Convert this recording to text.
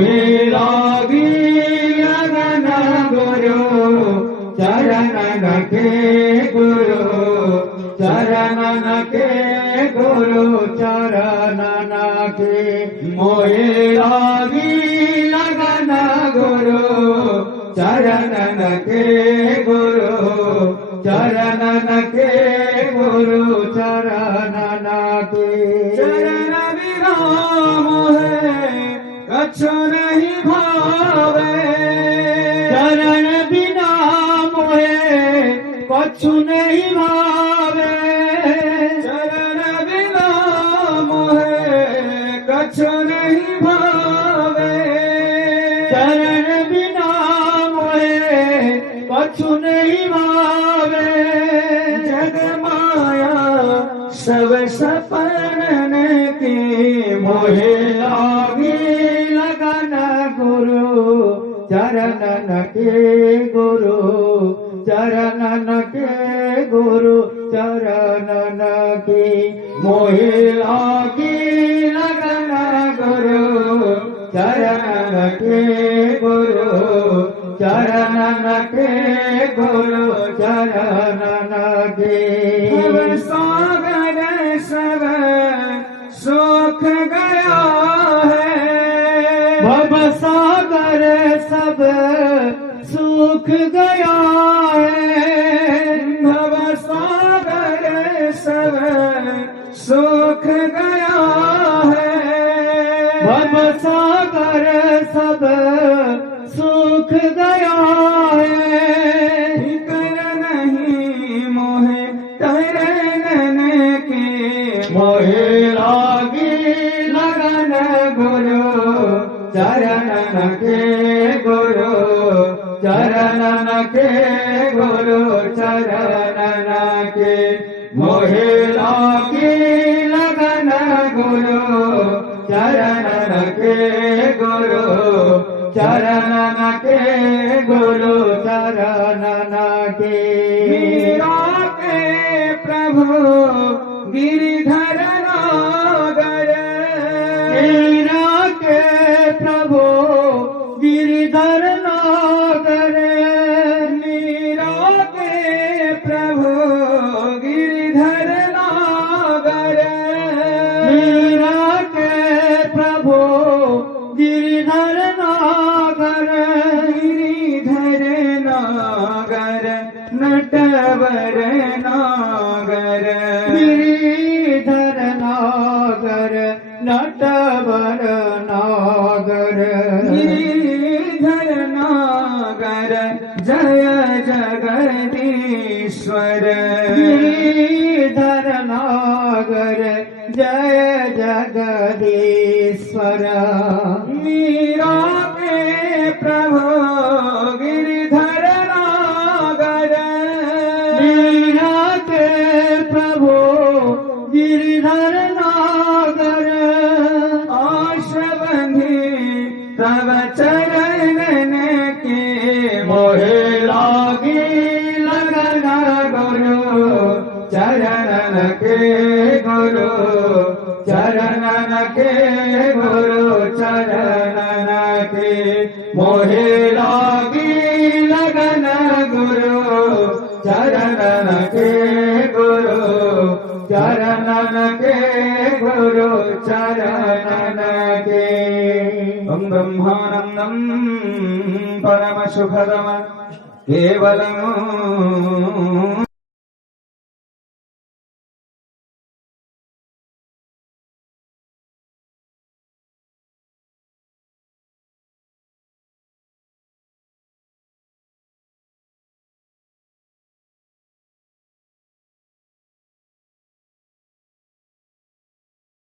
मोहे लागी लगन गुरु चरणन के गुरु चरणन के गुरु चरणन के मोहे लागी लगन गुरु चरणन के गुरु चरणन के गुरु चरणन के चरण विराम है कछु नहीं भावे चरण बिना मोहे कछु नहीं भावे चरण बिना मोहे कछु नहीं भावे चरण बिना मोहे कछु नहीं भावे जग माया सब सपन के मोहे लागी लगन गुरु चरणन के गुरु चरणन के गुरु चरणन के मोहे लागी लगन गुरु चरणन के गुरु चरणन के गुरु चरणन के सागर सब सुख गया है भव सागर सब सुख गया है भव सागर सब सुख गया है भव सागर सब सुख गया है फिकर नहीं मोहे तरन के मोहे लागी लगन गुरु चरणन के गुरु चरणन के गुरु चरणन के मोहे लागी लगन गुरु चरणन के गुरु चरणन के गुरु चरणन के मीरा के प्रभु गिरिधर नागर मीरा के प्रभु गिरिधर नागर मीरा के प्रभु गिरिधर नागर मीरा के प्रभु गिरिधर नागर गिरिधर नागर नटवर नागर गिरिधर नागर नटवर नागर गिरिधर नागर जय जगदीश्वर गिरिधर नागर जय जगदीश्वर मीरा के प्रभु गिरिधर नागर मीरा के प्रभु गिरिधर नागर आश बंधी तव चरणन के मोहे लागी लगन गुरु चरणन के गुरु चरणन के गुरु चरणन के मोहे लागी लगन गुरु चरणन के गुरु चरणन के गुरु चरणन के ओम ब्रह्मानंदम परम सुखदम केवलम